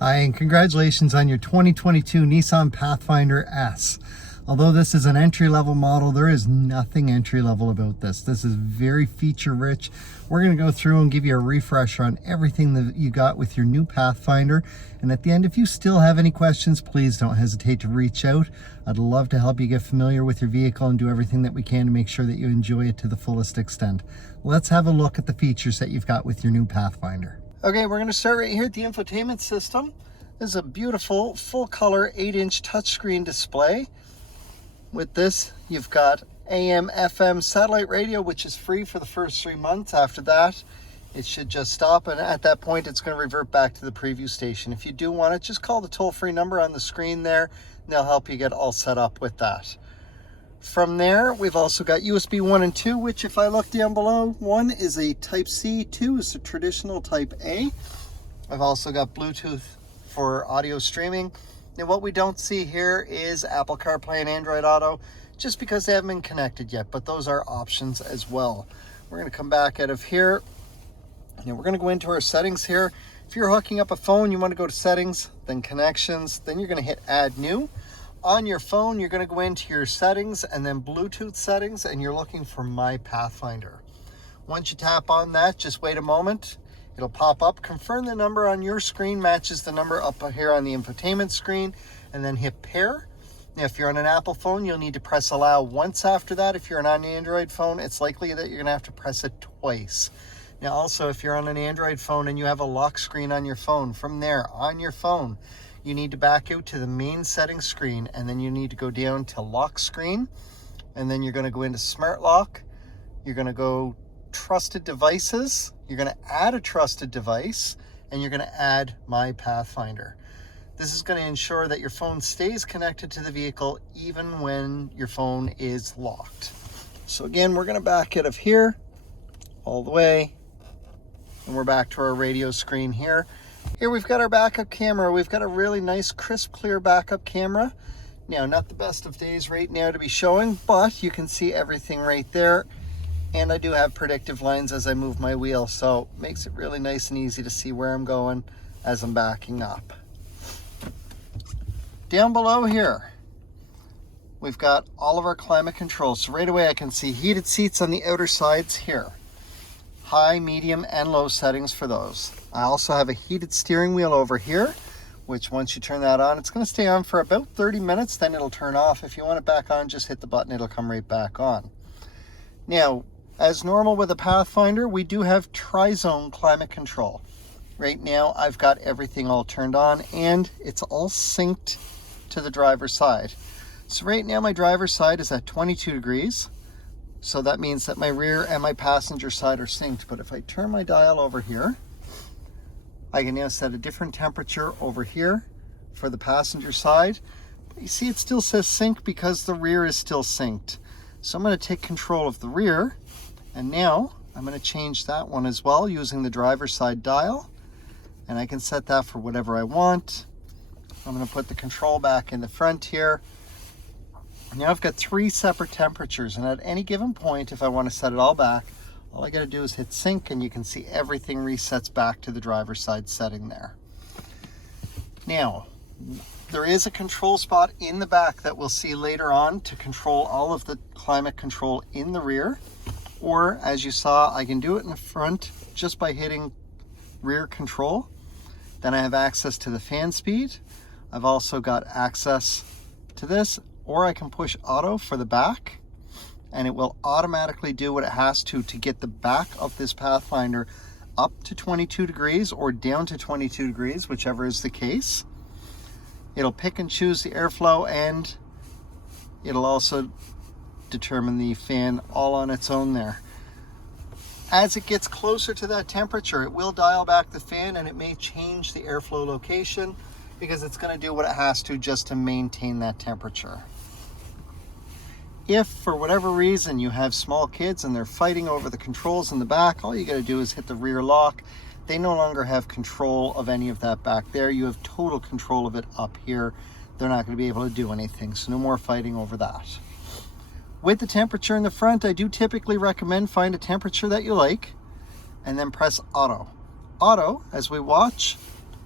Hi, and congratulations on your 2022 Nissan Pathfinder S. Although this is an entry-level model, there is nothing entry-level about this. This is very feature-rich. We're going to go through and give you a refresher on everything that you got with your new Pathfinder. And at the end, if you still have any questions, please don't hesitate to reach out. I'd love to help you get familiar with your vehicle and do everything that we can to make sure that you enjoy it to the fullest extent. Let's have a look at the features that you've got with your new Pathfinder. Okay, we're going to start right here at the infotainment system. This is a beautiful full-color 8-inch touchscreen display. With this, you've got AM, FM satellite radio, which is free for the first 3 months. After that, it should just stop, and at that point, it's going to revert back to the preview station. If you do want it, just call the toll-free number on the screen there, and they'll help you get all set up with that. From there, we've also got USB 1 and 2, which if I look down below, 1 is a Type-C, 2 is a traditional Type-A. I've also got Bluetooth for audio streaming. Now what we don't see here is Apple CarPlay and Android Auto, just because they haven't been connected yet, but those are options as well. We're going to come back out of here, and we're going to go into our settings here. If you're hooking up a phone, you want to go to settings, then connections, then you're going to hit add new. On your phone, you're going to go into your settings and then Bluetooth settings, and you're looking for My Pathfinder. Once you tap on that, just wait a moment. It'll pop up. Confirm the number on your screen matches the number up here on the infotainment screen, and then hit pair. Now, if you're on an Apple phone, you'll need to press allow once after that. If you're on an Android phone, it's likely that you're going to have to press it twice. Now, also, if you're on an Android phone and you have a lock screen on your phone, from there, on your phone, you need to back out to the main settings screen, and then you need to go down to lock screen, and then you're going to go into smart lock. You're going to go trusted devices. You're going to add a trusted device, and you're going to add My Pathfinder. This is going to ensure that your phone stays connected to the vehicle even when your phone is locked. So again, we're going to back out of here all the way, and we're back to our radio screen here. Here we've got our backup camera. We've got a really nice, crisp, clear backup camera. Now, not the best of days right now to be showing, but you can see everything right there. And I do have predictive lines as I move my wheel, so it makes it really nice and easy to see where I'm going as I'm backing up. Down below here, we've got all of our climate control. So right away I can see heated seats on the outer sides here. High, medium, and low settings for those. I also have a heated steering wheel over here, which once you turn that on, it's going to stay on for about 30 minutes, then it'll turn off. If you want it back on, just hit the button, it'll come right back on. Now, as normal with a Pathfinder, we do have tri-zone climate control. Right now, I've got everything all turned on, and it's all synced to the driver's side. So right now, my driver's side is at 22 degrees. So that means that my rear and my passenger side are synced. But if I turn my dial over here, I can now set a different temperature over here for the passenger side. But you see, it still says sync because the rear is still synced. So I'm going to take control of the rear, and now I'm going to change that one as well using the driver's side dial, and I can set that for whatever I want. I'm going to put the control back in the front here. Now I've got 3 separate temperatures, and at any given point, if I want to set it all back, all I got to do is hit sync, and you can see everything resets back to the driver's side setting there. Now, there is a control spot in the back that we'll see later on to control all of the climate control in the rear. Or, as you saw, I can do it in the front just by hitting rear control. Then I have access to the fan speed. I've also got access to this, or I can push auto for the back, and it will automatically do what it has to get the back of this Pathfinder up to 22 degrees or down to 22 degrees, whichever is the case. It'll pick and choose the airflow, and it'll also determine the fan all on its own there. As it gets closer to that temperature, it will dial back the fan, and it may change the airflow location because it's going to do what it has to just to maintain that temperature. If for whatever reason you have small kids and they're fighting over the controls in the back, all you got to do is hit the rear lock. They no longer have control of any of that back there. You have total control of it up here. They're not going to be able to do anything, so no more fighting over that. With the temperature in the front, I do typically recommend find a temperature that you like and then press auto. Auto, as we watch,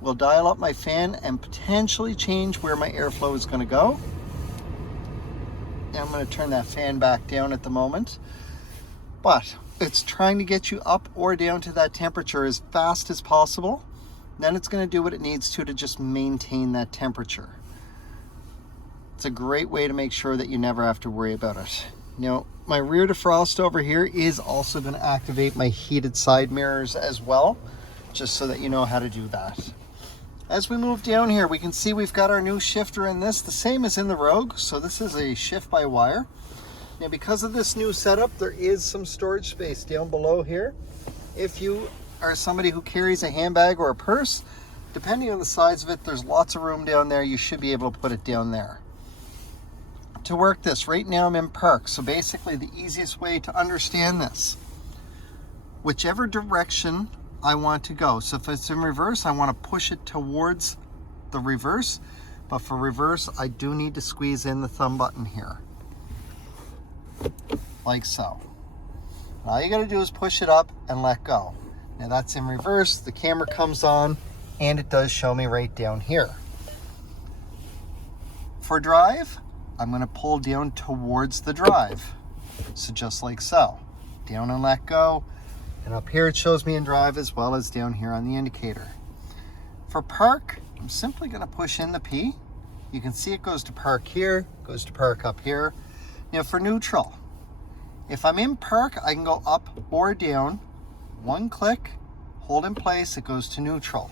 will dial up my fan and potentially change where my airflow is going to go. Now I'm going to turn that fan back down at the moment, but it's trying to get you up or down to that temperature as fast as possible. Then it's going to do what it needs to just maintain that temperature. It's a great way to make sure that you never have to worry about it. Now, my rear defrost over here is also going to activate my heated side mirrors as well, just so that you know how to do that. As we move down here, we can see we've got our new shifter in this, the same as in the Rogue. So this is a shift by wire. Now, because of this new setup, there is some storage space down below here. If you are somebody who carries a handbag or a purse, depending on the size of it, there's lots of room down there. You should be able to put it down there. To work this, right now I'm in park. So basically the easiest way to understand this, whichever direction I want to go. So if it's in reverse, I want to push it towards the reverse. But for reverse, I do need to squeeze in the thumb button here. Like so. All you got to do is push it up and let go. Now that's in reverse. The camera comes on and it does show me right down here. For drive, I'm going to pull down towards the drive. So just like so. Down and let go. And up here it shows me in drive as well as down here on the indicator. For park, I'm simply going to push in the P. You can see it goes to park here, goes to park up here. Now for neutral, if I'm in park, I can go up or down. One click, hold in place, it goes to neutral.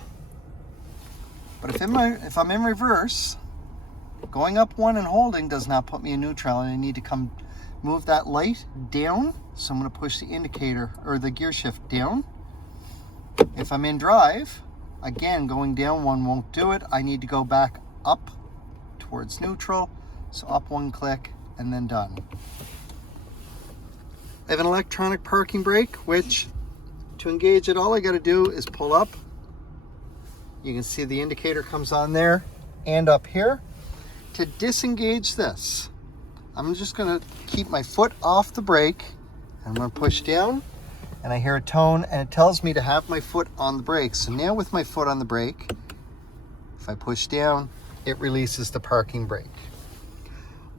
But if I'm in reverse, going up one and holding does not put me in neutral, and I need to move that light down. So I'm going to push the indicator or the gear shift down. If I'm in drive, again, going down one won't do it. I need to go back up towards neutral. So up one click and then done. I have an electronic parking brake, which to engage it, all I got to do is pull up. You can see the indicator comes on there and up here. To disengage this, I'm just going to keep my foot off the brake. I'm going to push down and I hear a tone and it tells me to have my foot on the brake. So now with my foot on the brake, if I push down, it releases the parking brake.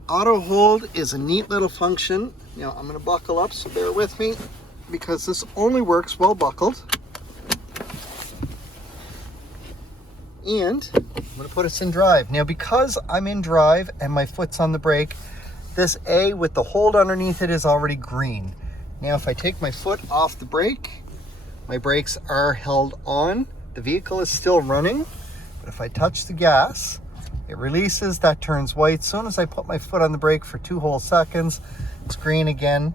Auto hold is a neat little function. Now I'm going to buckle up, so bear with me because this only works while buckled. And I'm going to put us in drive. Now because I'm in drive and my foot's on the brake, this A with the hold underneath it is already green. Now if I take my foot off the brake, my brakes are held on. The vehicle is still running, but if I touch the gas, it releases, that turns white. As soon as I put my foot on the brake for 2 whole seconds, it's green again,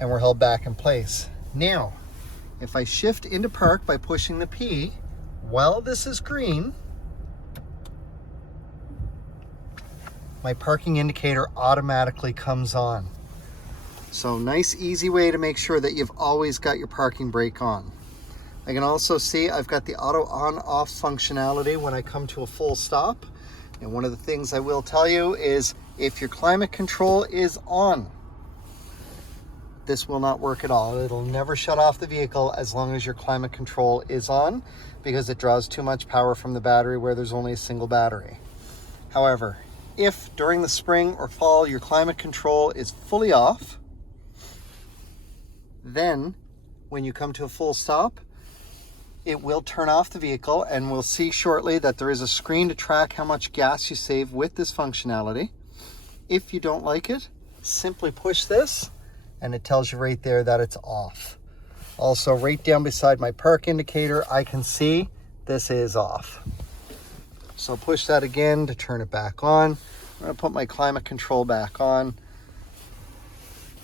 and we're held back in place. Now, if I shift into park by pushing the P, while this is green, my parking indicator automatically comes on. So nice, easy way to make sure that you've always got your parking brake on. I can also see I've got the auto on-off functionality when I come to a full stop. And one of the things I will tell you is if your climate control is on, this will not work at all. It'll never shut off the vehicle as long as your climate control is on, because it draws too much power from the battery where there's only a single battery. However, if during the spring or fall your climate control is fully off, then when you come to a full stop, it will turn off the vehicle, and we'll see shortly that there is a screen to track how much gas you save with this functionality. If you don't like it, simply push this and it tells you right there that it's off. Also, right down beside my park indicator, I can see this is off. So push that again to turn it back on. I'm going to put my climate control back on.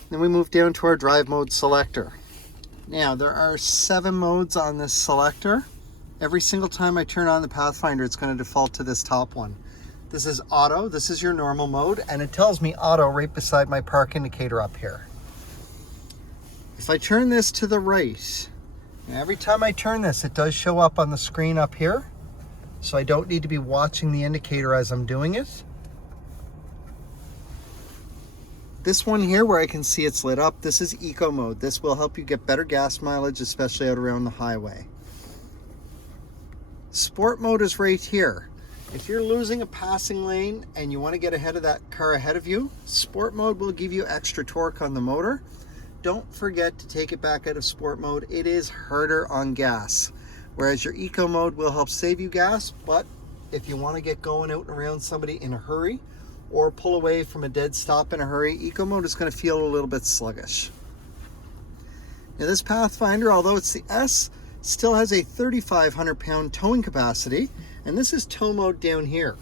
Then we move down to our drive mode selector. Now, there are 7 modes on this selector. Every single time I turn on the Pathfinder, it's going to default to this top one. This is auto, this is your normal mode, and it tells me auto right beside my park indicator up here. If I turn this to the right, every time I turn this, it does show up on the screen up here. So I don't need to be watching the indicator as I'm doing it. This one here where I can see it's lit up, this is eco mode. This will help you get better gas mileage, especially out around the highway. Sport mode is right here. If you're losing a passing lane and you want to get ahead of that car ahead of you, sport mode will give you extra torque on the motor. Don't forget to take it back out of sport mode. It is harder on gas, whereas your eco mode will help save you gas. But if you want to get going out and around somebody in a hurry or pull away from a dead stop in a hurry, eco mode is going to feel a little bit sluggish. Now this Pathfinder, although it's the S, still has a 3,500 pound towing capacity, and this is tow mode down here.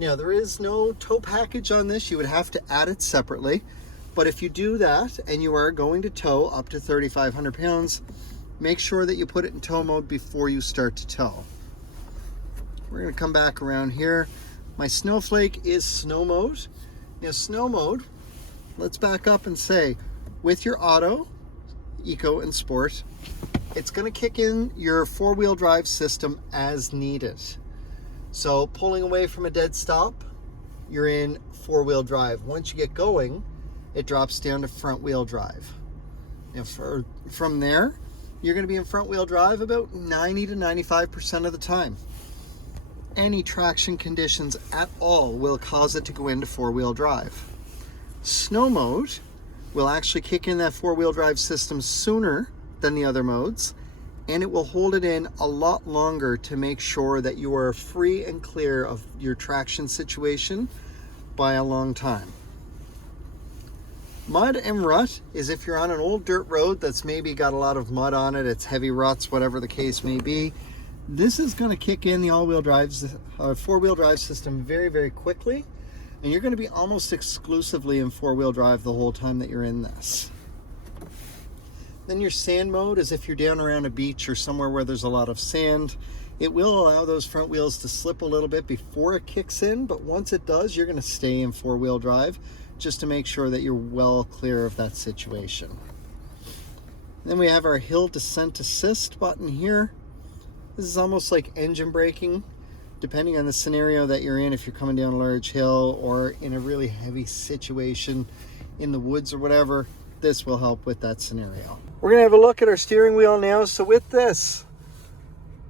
Now there is no tow package on this. You would have to add it separately. But if you do that and you are going to tow up to 3,500 pounds, make sure that you put it in tow mode before you start to tow. We're going to come back around here. My Snowflake is snow mode. Now snow mode, let's back up and say, with your auto, eco, and sport, it's going to kick in your four-wheel drive system as needed. So pulling away from a dead stop, you're in four-wheel drive. Once you get going, it drops down to front wheel drive. Now from there, you're going to be in front wheel drive about 90 to 95% of the time. Any traction conditions at all will cause it to go into four-wheel drive. Snow mode will actually kick in that four-wheel drive system sooner than the other modes, and it will hold it in a lot longer to make sure that you are free and clear of your traction situation by a long time. Mud and rut is if you're on an old dirt road that's maybe got a lot of mud on it, it's heavy ruts, whatever the case may be. This is going to kick in the all-wheel drive, four-wheel drive system very, very quickly, and you're going to be almost exclusively in four-wheel drive the whole time that you're in this. Then your sand mode is if you're down around a beach or somewhere where there's a lot of sand. It will allow those front wheels to slip a little bit before it kicks in, but once it does, you're going to stay in four-wheel drive just to make sure that you're well clear of that situation. Then we have our hill descent assist button here. This is almost like engine braking, depending on the scenario that you're in. If you're coming down a large hill or in a really heavy situation in the woods or whatever, this will help with that scenario. We're going to have a look at our steering wheel now. So with this,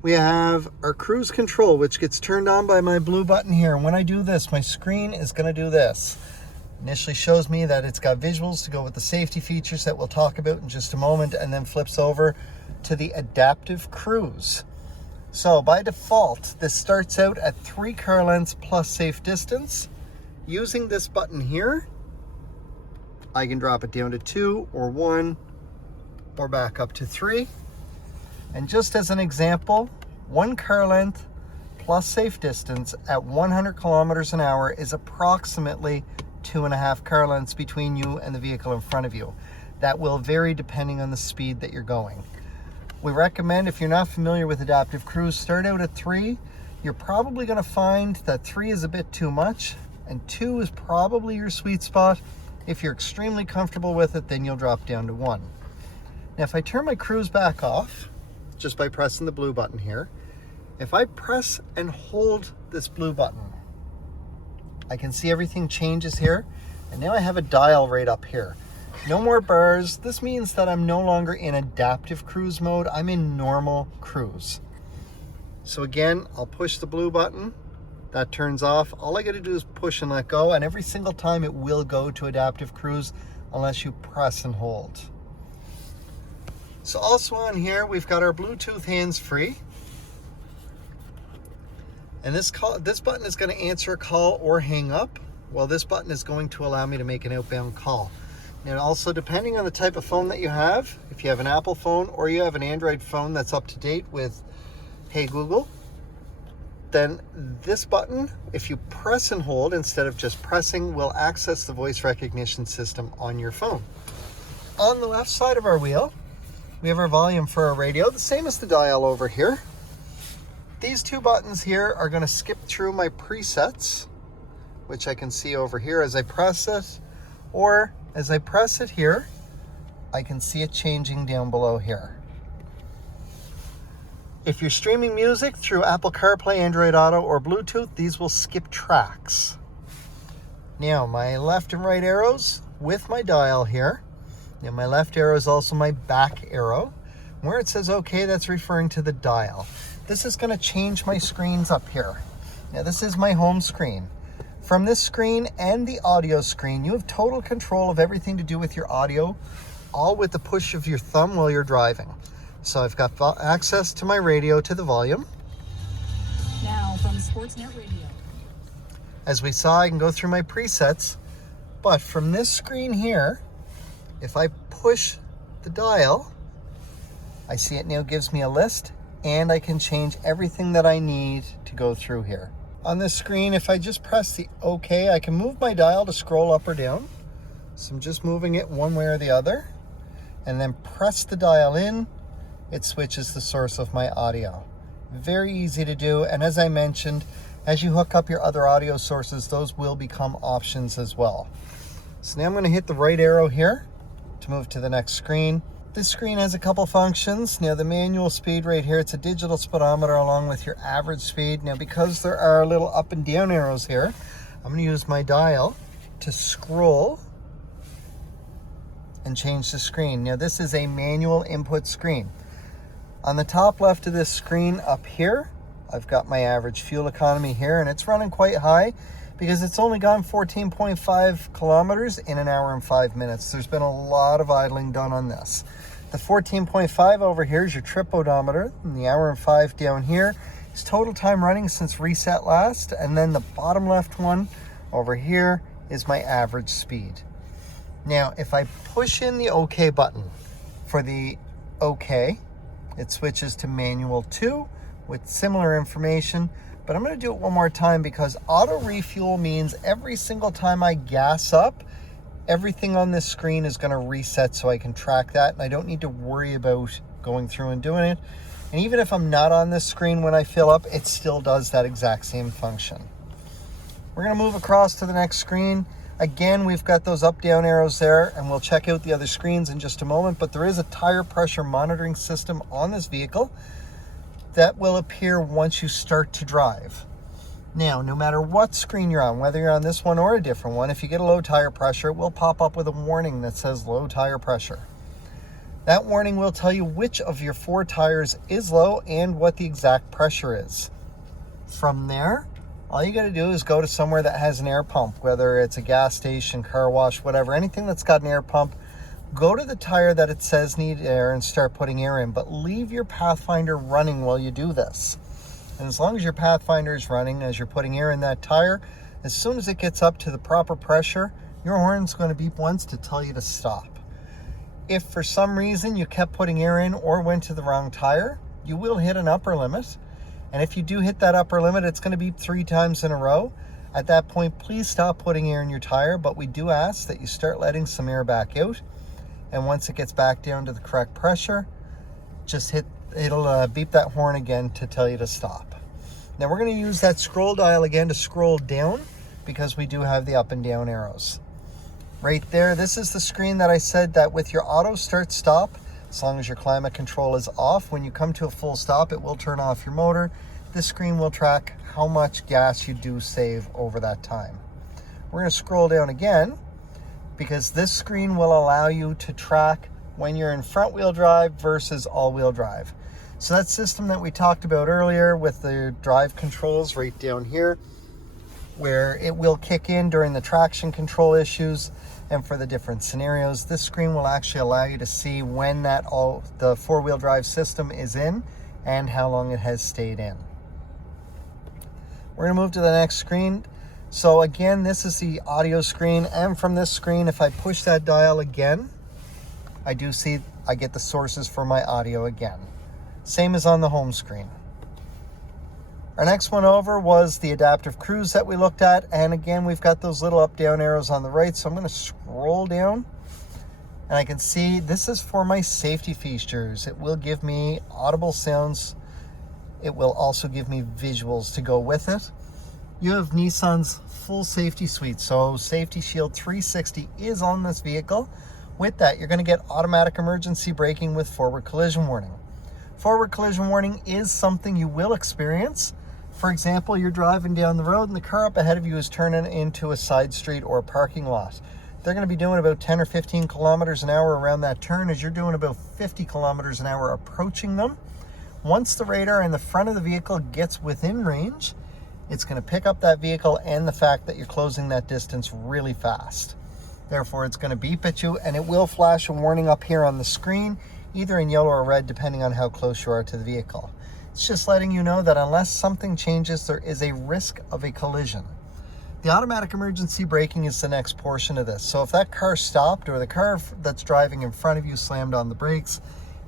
we have our cruise control, which gets turned on by my blue button here. And when I do this, my screen is going to do this. Initially shows me that it's got visuals to go with the safety features that we'll talk about in just a moment, and then flips over to the adaptive cruise. So by default, this starts out at 3 car lengths plus safe distance. Using this button here, I can drop it down to 2 or 1 or back up to 3. And just as an example, 1 car length plus safe distance at 100 kilometers an hour is approximately 2.5 car lengths between you and the vehicle in front of you. That will vary depending on the speed that you're going. We recommend, if you're not familiar with adaptive cruise, start out at 3. You're probably going to find that 3 is a bit too much, and 2 is probably your sweet spot. If you're extremely comfortable with it, then you'll drop down to 1. Now, if I turn my cruise back off, just by pressing the blue button here, if I press and hold this blue button, I can see everything changes here, and now I have a dial right up here. No more bars. This means that I'm no longer in adaptive cruise mode. I'm in normal cruise. So again, I'll push the blue button. That turns off. All I got to do is push and let go, and every single time it will go to adaptive cruise unless you press and hold. So also on here, we've got our Bluetooth hands-free. And this button is going to answer a call or hang up, while this button is going to allow me to make an outbound call. And also, depending on the type of phone that you have, if you have an Apple phone or you have an Android phone that's up to date with Hey Google, then this button, if you press and hold instead of just pressing, will access the voice recognition system on your phone. On the left side of our wheel, we have our volume for our radio, the same as the dial over here. These 2 buttons here are going to skip through my presets, which I can see over here as I press it, or as I press it here, I can see it changing down below here. If you're streaming music through Apple CarPlay, Android Auto, or Bluetooth, these will skip tracks. Now, my left and right arrows with my dial here. Now, my left arrow is also my back arrow. Where it says OK, that's referring to the dial. this is going to change my screens up here. Now this is my home screen. From this screen and the audio screen, you have total control of everything to do with your audio, all with the push of your thumb while you're driving. So I've got access to my radio to the volume. Now from Sportsnet Radio. As we saw, I can go through my presets, but from this screen here, if I push the dial, I see it now gives me a list, and I can change everything that I need to go through here. On this screen, if I just press the OK, I can move my dial to scroll up or down. So I'm just moving it one way or the other, and then press the dial in, it switches the source of my audio. Very easy to do, and as I mentioned, as you hook up your other audio sources, those will become options as well. So now I'm going to hit the right arrow here to move to the next screen. This screen has a couple functions. Now the manual speed right here, it's a digital speedometer along with your average speed. Now because there are little up and down arrows here, I'm going to use my dial to scroll and change the screen. Now this is a manual input screen. On the top left of this screen up here, I've got my average fuel economy here, and it's running quite high because it's only gone 14.5 kilometers in an hour and 5 minutes. There's been a lot of idling done on this. The 14.5 over here is your trip odometer, and the hour and 5 down here is total time running since reset last, and then the bottom left one over here is my average speed. Now, if I push in the OK button for the OK, it switches to manual 2 with similar information, but I'm going to do it one more time because auto refuel means every single time I gas up, everything on this screen is going to reset so I can track that, and I don't need to worry about going through and doing it. And even if I'm not on this screen when I fill up, it still does that exact same function. We're going to move across to the next screen. Again, we've got those up-down arrows there, and we'll check out the other screens in just a moment, but there is a tire pressure monitoring system on this vehicle that will appear once you start to drive. Now, no matter what screen you're on, whether you're on this one or a different one, if you get a low tire pressure, it will pop up with a warning that says low tire pressure. That warning will tell you which of your 4 tires is low and what the exact pressure is. From there, all you got to do is go to somewhere that has an air pump, whether it's a gas station, car wash, whatever, anything that's got an air pump. Go to the tire that it says need air and start putting air in, but leave your Pathfinder running while you do this. And as long as your Pathfinder is running as you're putting air in that tire, as soon as it gets up to the proper pressure, your horn's going to beep once to tell you to stop. If for some reason you kept putting air in or went to the wrong tire, you will hit an upper limit. And if you do hit that upper limit, it's going to beep 3 times in a row. At that point, please stop putting air in your tire, but we do ask that you start letting some air back out. And once it gets back down to the correct pressure, just it'll beep that horn again to tell you to stop. Now we're going to use that scroll dial again to scroll down because we do have the up and down arrows. Right there, this is the screen that I said that with your auto start stop, as long as your climate control is off, when you come to a full stop, it will turn off your motor. This screen will track how much gas you do save over that time. We're going to scroll down again, because this screen will allow you to track when you're in front wheel drive versus all wheel drive. So that system that we talked about earlier with the drive controls right down here, where it will kick in during the traction control issues and for the different scenarios, this screen will actually allow you to see when the 4-wheel drive system is in and how long it has stayed in. We're going to move to the next screen. So again, this is the audio screen, and from this screen, if I push that dial again, I do see I get the sources for my audio again. Same as on the home screen. Our next one over was the adaptive cruise that we looked at, and again, we've got those little up-down arrows on the right, so I'm going to scroll down, and I can see this is for my safety features. It will give me audible sounds. It will also give me visuals to go with it. You have Nissan's full safety suite, so Safety Shield 360 is on this vehicle. With that, you're going to get automatic emergency braking with forward collision warning. Forward collision warning is something you will experience. For example, you're driving down the road and the car up ahead of you is turning into a side street or a parking lot. They're going to be doing about 10 or 15 kilometers an hour around that turn as you're doing about 50 kilometers an hour approaching them. Once the radar in the front of the vehicle gets within range, it's going to pick up that vehicle and the fact that you're closing that distance really fast. Therefore, it's going to beep at you, and it will flash a warning up here on the screen, either in yellow or red, depending on how close you are to the vehicle. It's just letting you know that unless something changes, there is a risk of a collision. The automatic emergency braking is the next portion of this. So if that car stopped or the car that's driving in front of you slammed on the brakes,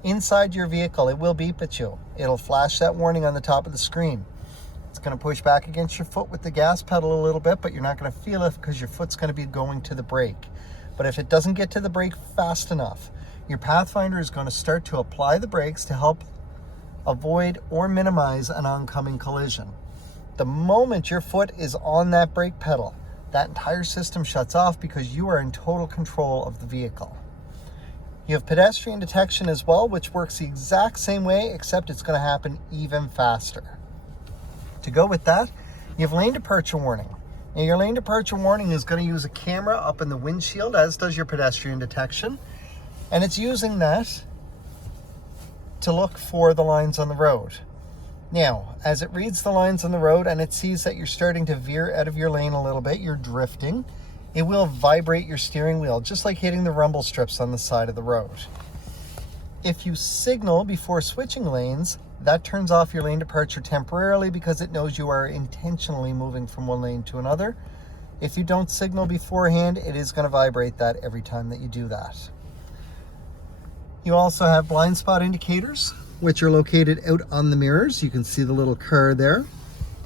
inside your vehicle, it will beep at you. It'll flash that warning on the top of the screen. It's going to push back against your foot with the gas pedal a little bit, but you're not going to feel it because your foot's going to be going to the brake. But if it doesn't get to the brake fast enough, your Pathfinder is going to start to apply the brakes to help avoid or minimize an oncoming collision. The moment your foot is on that brake pedal, that entire system shuts off because you are in total control of the vehicle. You have pedestrian detection as well, which works the exact same way, except it's going to happen even faster. To go with that, you have lane departure warning. Now, your lane departure warning is going to use a camera up in the windshield, as does your pedestrian detection, and it's using that to look for the lines on the road. Now, as it reads the lines on the road and it sees that you're starting to veer out of your lane a little bit, you're drifting, it will vibrate your steering wheel, just like hitting the rumble strips on the side of the road. If you signal before switching lanes, that turns off your lane departure temporarily because it knows you are intentionally moving from one lane to another. If you don't signal beforehand, it is going to vibrate that every time that you do that. You also have blind spot indicators, which are located out on the mirrors. You can see the little car there.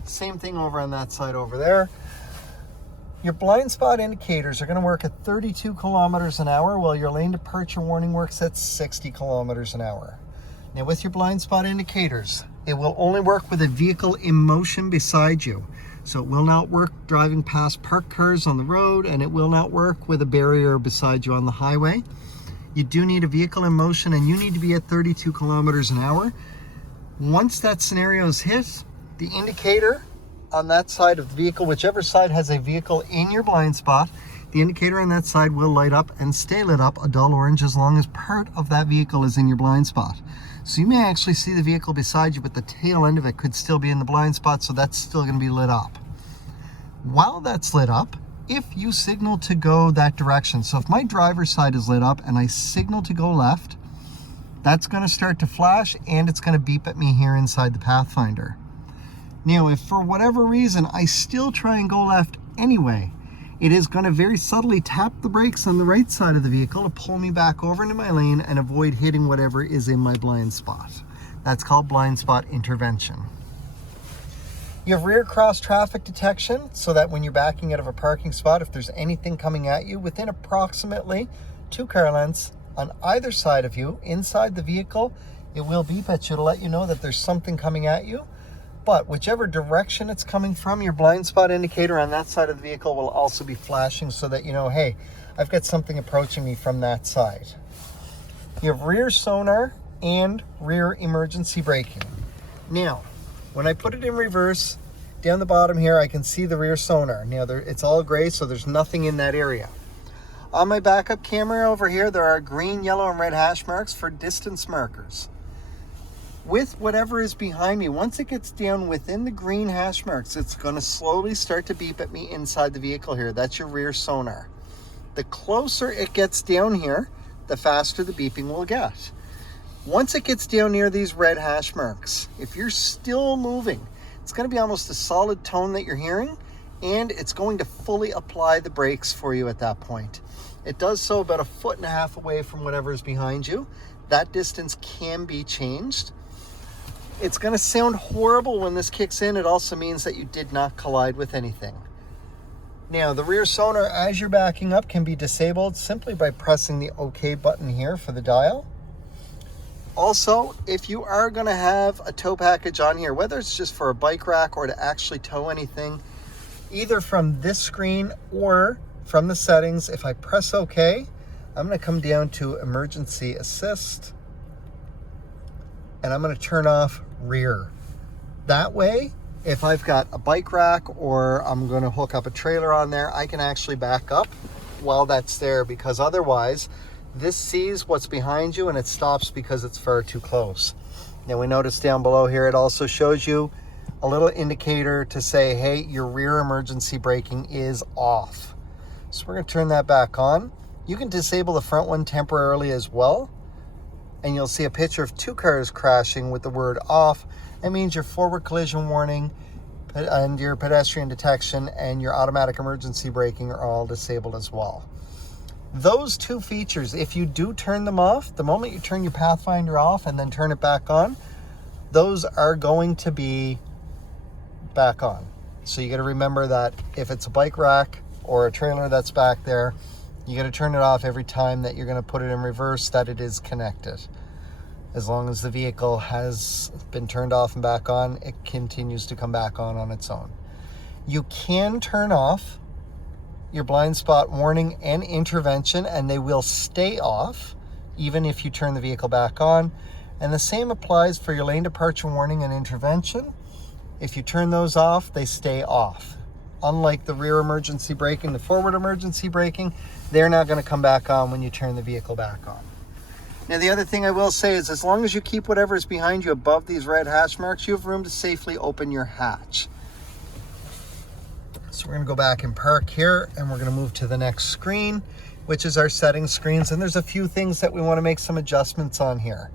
Same thing over on that side over there. Your blind spot indicators are going to work at 32 kilometers an hour, while your lane departure warning works at 60 kilometers an hour. Now, with your blind spot indicators, it will only work with a vehicle in motion beside you. So it will not work driving past parked cars on the road, and it will not work with a barrier beside you on the highway. You do need a vehicle in motion, and you need to be at 32 kilometers an hour. Once that scenario is hit, the indicator on that side of the vehicle, whichever side has a vehicle in your blind spot, the indicator on that side will light up and stay lit up a dull orange as long as part of that vehicle is in your blind spot. So you may actually see the vehicle beside you, but the tail end of it could still be in the blind spot, so that's still going to be lit up. While that's lit up, if you signal to go that direction, so if my driver's side is lit up and I signal to go left, that's going to start to flash and it's going to beep at me here inside the Pathfinder. Now, if for whatever reason I still try and go left anyway, it is going to very subtly tap the brakes on the right side of the vehicle to pull me back over into my lane and avoid hitting whatever is in my blind spot. That's called blind spot intervention. You have rear cross traffic detection, so that when you're backing out of a parking spot, if there's anything coming at you within approximately 2 car lengths on either side of you inside the vehicle, it will beep at you to let you know that there's something coming at you. But whichever direction it's coming from, your blind spot indicator on that side of the vehicle will also be flashing so that you know, hey, I've got something approaching me from that side. You have rear sonar and rear emergency braking. Now, when I put it in reverse, down the bottom here, I can see the rear sonar. Now, it's all gray, so there's nothing in that area. On my backup camera over here, there are green, yellow, and red hash marks for distance markers. With whatever is behind me, once it gets down within the green hash marks, it's going to slowly start to beep at me inside the vehicle here. That's your rear sonar. The closer it gets down here, the faster the beeping will get. Once it gets down near these red hash marks, if you're still moving, it's going to be almost a solid tone that you're hearing, and it's going to fully apply the brakes for you at that point. It does so about 1.5 feet away from whatever is behind you. That distance can be changed. It's going to sound horrible when this kicks in. It also means that you did not collide with anything. Now, the rear sonar, as you're backing up, can be disabled simply by pressing the OK button here for the dial. Also, if you are going to have a tow package on here, whether it's just for a bike rack or to actually tow anything, either from this screen or from the settings, if I press OK, I'm going to come down to emergency assist, and I'm going to turn off rear. That way, if I've got a bike rack or I'm going to hook up a trailer on there, I can actually back up while that's there, because otherwise this sees what's behind you and it stops because it's far too close. Now we notice down below here, it also shows you a little indicator to say, hey, your rear emergency braking is off. So we're going to turn that back on. You can disable the front one temporarily as well. And you'll see a picture of 2 cars crashing with the word off. That means your forward collision warning and your pedestrian detection and your automatic emergency braking are all disabled as well. Those 2 features, if you do turn them off, the moment you turn your Pathfinder off and then turn it back on, those are going to be back on. So you got to remember that if it's a bike rack or a trailer that's back there, you got to turn it off every time that you're going to put it in reverse, that it is connected. As long as the vehicle has been turned off and back on, it continues to come back on its own. You can turn off your blind spot warning and intervention, and they will stay off even if you turn the vehicle back on. And the same applies for your lane departure warning and intervention. If you turn those off, they stay off. Unlike the rear emergency braking, the forward emergency braking, they're not going to come back on when you turn the vehicle back on. Now, the other thing I will say is, as long as you keep whatever is behind you above these red hatch marks, you have room to safely open your hatch. So we're going to go back and park here, and we're going to move to the next screen, which is our settings screens. And there's a few things that we want to make some adjustments on here.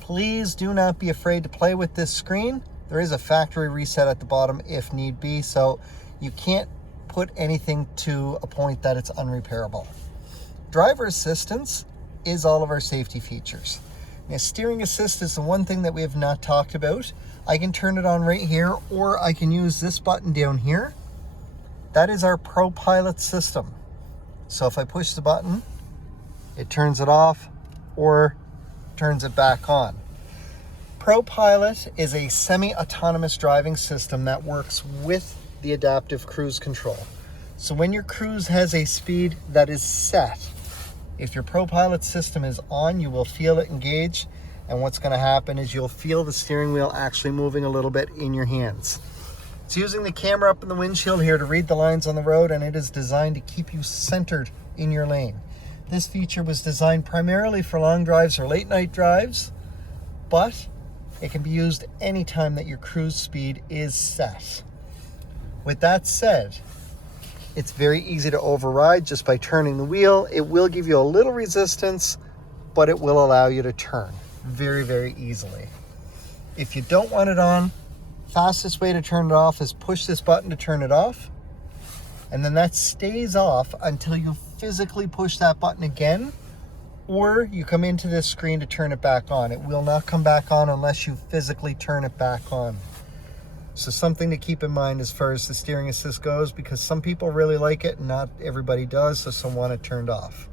Please do not be afraid to play with this screen. There is a factory reset at the bottom if need be, so you can't put anything to a point that it's unrepairable. Driver assistance is all of our safety features. Now, steering assist is the one thing that we have not talked about. I can turn it on right here, or I can use this button down here. That is our Pro Pilot system. So if I push the button, it turns it off or turns it back on. Pro Pilot is a semi-autonomous driving system that works with the adaptive cruise control. So when your cruise has a speed that is set, if your Pro Pilot system is on, you will feel it engage, and what's going to happen is you'll feel the steering wheel actually moving a little bit in your hands. It's using the camera up in the windshield here to read the lines on the road, and it is designed to keep you centered in your lane. This feature was designed primarily for long drives or late night drives, but it can be used anytime that your cruise speed is set. With that said, it's very easy to override just by turning the wheel. It will give you a little resistance, but it will allow you to turn very, very easily. If you don't want it on, fastest way to turn it off is push this button to turn it off, and then that stays off until you physically push that button again, or you come into this screen to turn it back on. It will not come back on unless you physically turn it back on. So something to keep in mind as far as the steering assist goes, because some people really like it and not everybody does, so some want it turned off.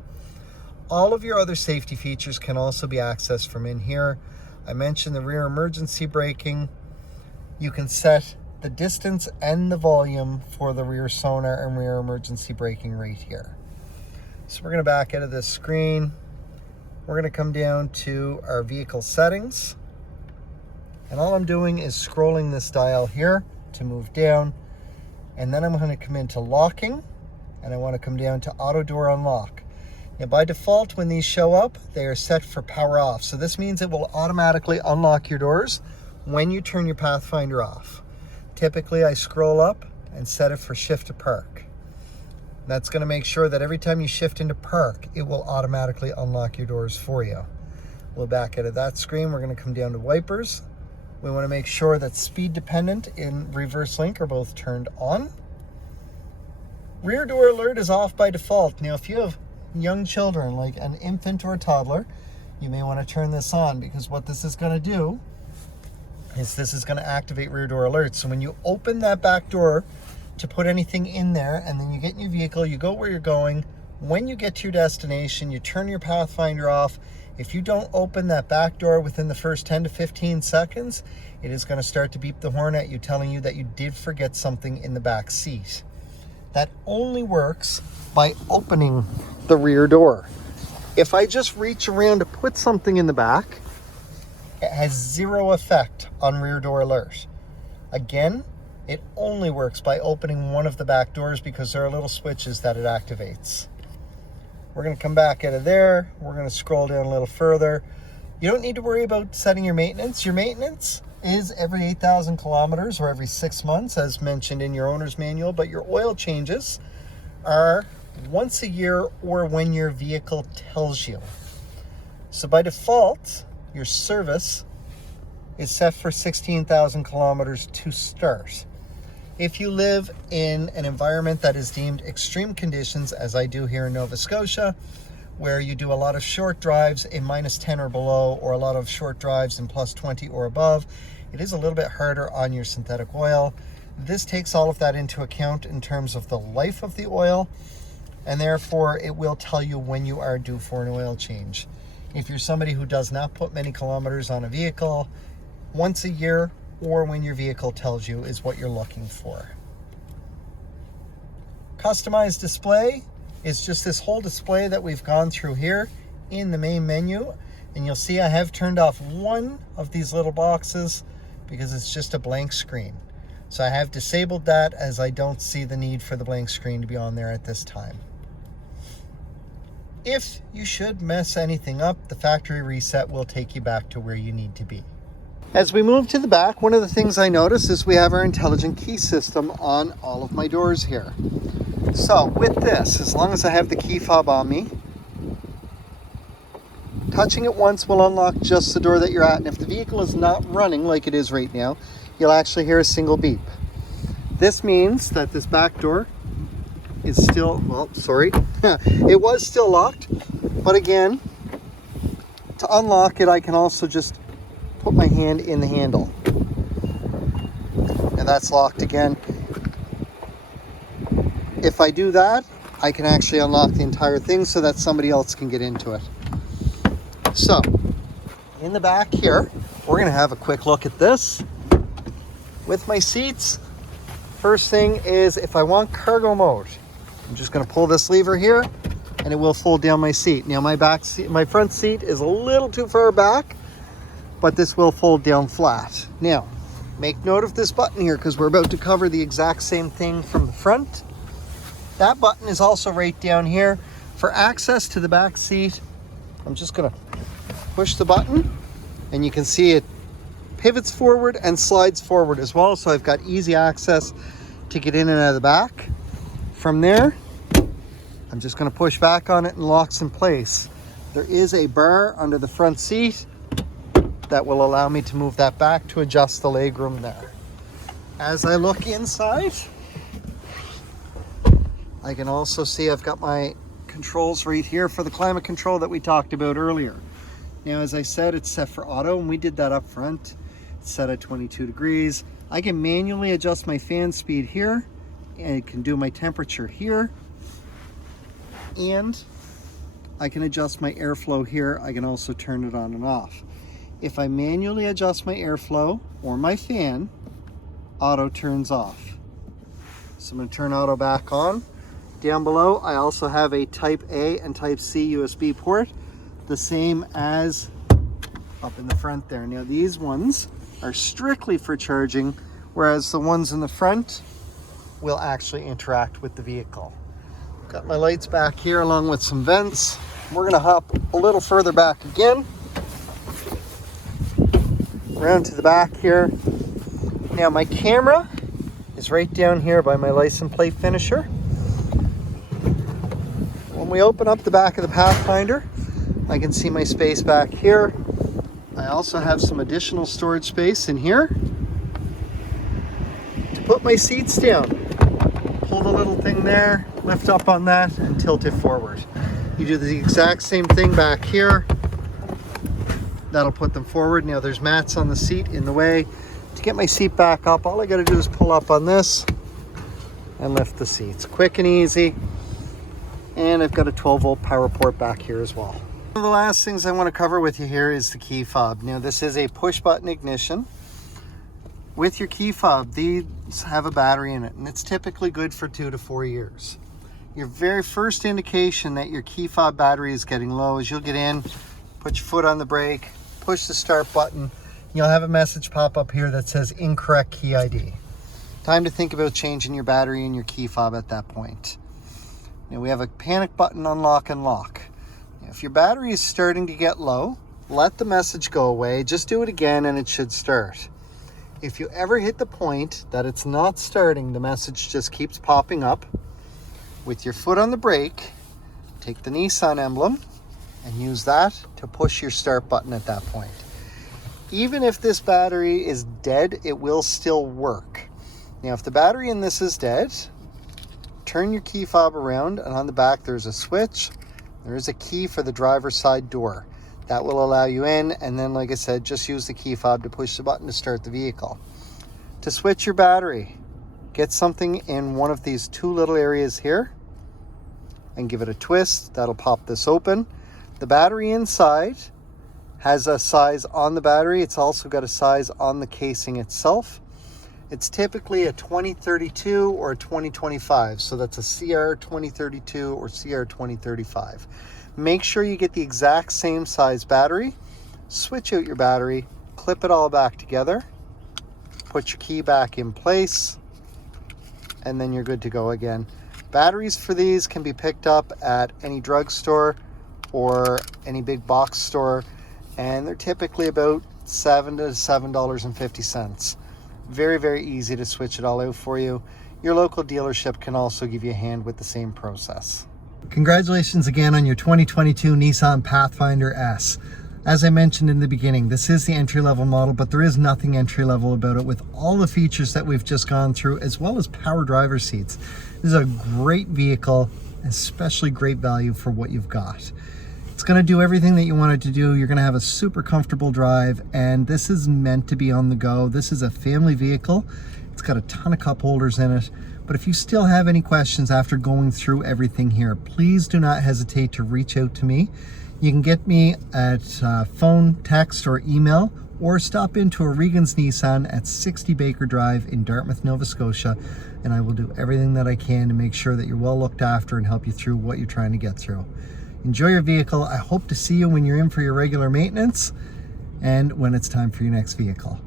All of your other safety features can also be accessed from in here. I mentioned the rear emergency braking. You can set the distance and the volume for the rear sonar and rear emergency braking right here. So we're going to back out of this screen. We're going to come down to our vehicle settings. And all I'm doing is scrolling this dial here to move down. And then I'm going to come into locking, and I want to come down to auto door unlock. Now, by default, when these show up, they are set for power off. So this means it will automatically unlock your doors when you turn your Pathfinder off. Typically, I scroll up and set it for shift to park. That's going to make sure that every time you shift into park, it will automatically unlock your doors for you. We'll back out of that screen. We're going to come down to wipers. We want to make sure that speed dependent and reverse link are both turned on. Rear door alert is off by default. Now, if you have young children, like an infant or a toddler, you may want to turn this on, because what this is going to do is this is going to activate rear door alerts. So when you open that back door to put anything in there, and then you get in your vehicle, you go where you're going, when you get to your destination, you turn your Pathfinder off. If you don't open that back door within the first 10 to 15 seconds, it is going to start to beep the horn at you, telling you that you did forget something in the back seat. That only works by opening the rear door. If I just reach around to put something in the back, it has zero effect on rear door alert. Again, it only works by opening one of the back doors, because there are little switches that it activates. We're going to come back out of there. We're going to scroll down a little further. You don't need to worry about setting your maintenance. Your maintenance is every 8,000 kilometers or every 6 months, as mentioned in your owner's manual, but your oil changes are once a year or when your vehicle tells you. So by default, your service is set for 16,000 kilometers to start. If you live in an environment that is deemed extreme conditions, as I do here in Nova Scotia, where you do a lot of short drives in -10 or below, or a lot of short drives in +20 or above, it is a little bit harder on your synthetic oil. This takes all of that into account in terms of the life of the oil, and therefore it will tell you when you are due for an oil change. If you're somebody who does not put many kilometers on a vehicle, once a year or when your vehicle tells you is what you're looking for. Customized display is just this whole display that we've gone through here in the main menu, and you'll see I have turned off one of these little boxes because it's just a blank screen. So I have disabled that, as I don't see the need for the blank screen to be on there at this time. If you should mess anything up, the factory reset will take you back to where you need to be. As we move to the back, one of the things I notice is we have our intelligent key system on all of my doors here. So with this, as long as I have the key fob on me, touching it once will unlock just the door that you're at. And if the vehicle is not running like it is right now, you'll actually hear a single beep. This means that this back door is still, well, sorry, it was still locked. But again, to unlock it, I can also just put my hand in the handle. And that's locked again. If I do that, I can actually unlock the entire thing so that somebody else can get into it. So, in the back here, we're going to have a quick look at this. With my seats, first thing is if I want cargo mode, I'm just going to pull this lever here and it will fold down my seat. Now my front seat is a little too far back, but this will fold down flat. Now, make note of this button here because we're about to cover the exact same thing from the front. That button is also right down here. For access to the back seat, I'm just gonna push the button and you can see it pivots forward and slides forward as well. So I've got easy access to get in and out of the back. From there, I'm just gonna push back on it and locks in place. There is a bar under the front seat that will allow me to move that back to adjust the legroom there. As I look inside, I can also see I've got my controls right here for the climate control that we talked about earlier. Now, as I said, it's set for auto, and we did that up front. It's set at 22 degrees. I can manually adjust my fan speed here, and I can do my temperature here, and I can adjust my airflow here. I can also turn it on and off. If I manually adjust my airflow or my fan, auto turns off. So I'm going to turn auto back on. Down below, I also have a Type A and Type C USB port, the same as up in the front there. Now these ones are strictly for charging, whereas the ones in the front will actually interact with the vehicle. Got my lights back here along with some vents. We're gonna hop a little further back again, around to the back here. Now my camera is right down here by my license plate finisher. When we open up the back of the Pathfinder, I can see my space back here. I also have some additional storage space in here to put my seats down. Pull the little thing there, lift up on that, and tilt it forward. You do the exact same thing back here. That'll put them forward. Now there's mats on the seat in the way. To get my seat back up, all I gotta do is pull up on this and lift the seats. Quick and easy. And I've got a 12-volt power port back here as well. One of the last things I want to cover with you here is the key fob. Now this is a push button ignition. With your key fob, these have a battery in it, and it's typically good for 2 to 4 years. Your very first indication that your key fob battery is getting low is you'll get in, put your foot on the brake, push the start button. You'll have a message pop up here that says incorrect key ID. Time to think about changing your battery and your key fob at that point. Now we have a panic button on lock and lock. Now, if your battery is starting to get low, let the message go away. Just do it again and it should start. If you ever hit the point that it's not starting, the message just keeps popping up. With your foot on the brake, take the Nissan emblem and use that to push your start button at that point. Even if this battery is dead, it will still work. Now, if the battery in this is dead, turn your key fob around, and on the back there's a switch. There is a key for the driver's side door. That will allow you in, and then, like I said, just use the key fob to push the button to start the vehicle. To switch your battery, get something in one of these two little areas here and give it a twist. That'll pop this open. The battery inside has a size on the battery. It's also got a size on the casing itself. It's typically a 2032 or a 2025. So that's a CR 2032 or CR 2035. Make sure you get the exact same size battery. Switch out your battery, clip it all back together, put your key back in place, and then you're good to go again. Batteries for these can be picked up at any drugstore or any big box store, and they're typically about $7 to $7.50. Very, very easy to switch it all out for you. Your local dealership can also give you a hand with the same process. Congratulations again on your 2022 Nissan Pathfinder S. As I mentioned in the beginning, this is the entry-level model, but there is nothing entry-level about it with all the features that we've just gone through, as well as power driver seats. This is a great vehicle, especially great value for what you've got. It's going to do everything that you want it to do. You're going to have a super comfortable drive, and this is meant to be on the go. This is a family vehicle. It's got a ton of cup holders in it. But if you still have any questions after going through everything here, please do not hesitate to reach out to me. You can get me at phone, text, or email, or stop into O'Regan's Nissan at 60 Baker Drive in Dartmouth, Nova Scotia, and I will do everything that I can to make sure that you're well looked after and help you through what you're trying to get through. Enjoy your vehicle. I hope to see you when you're in for your regular maintenance and when it's time for your next vehicle.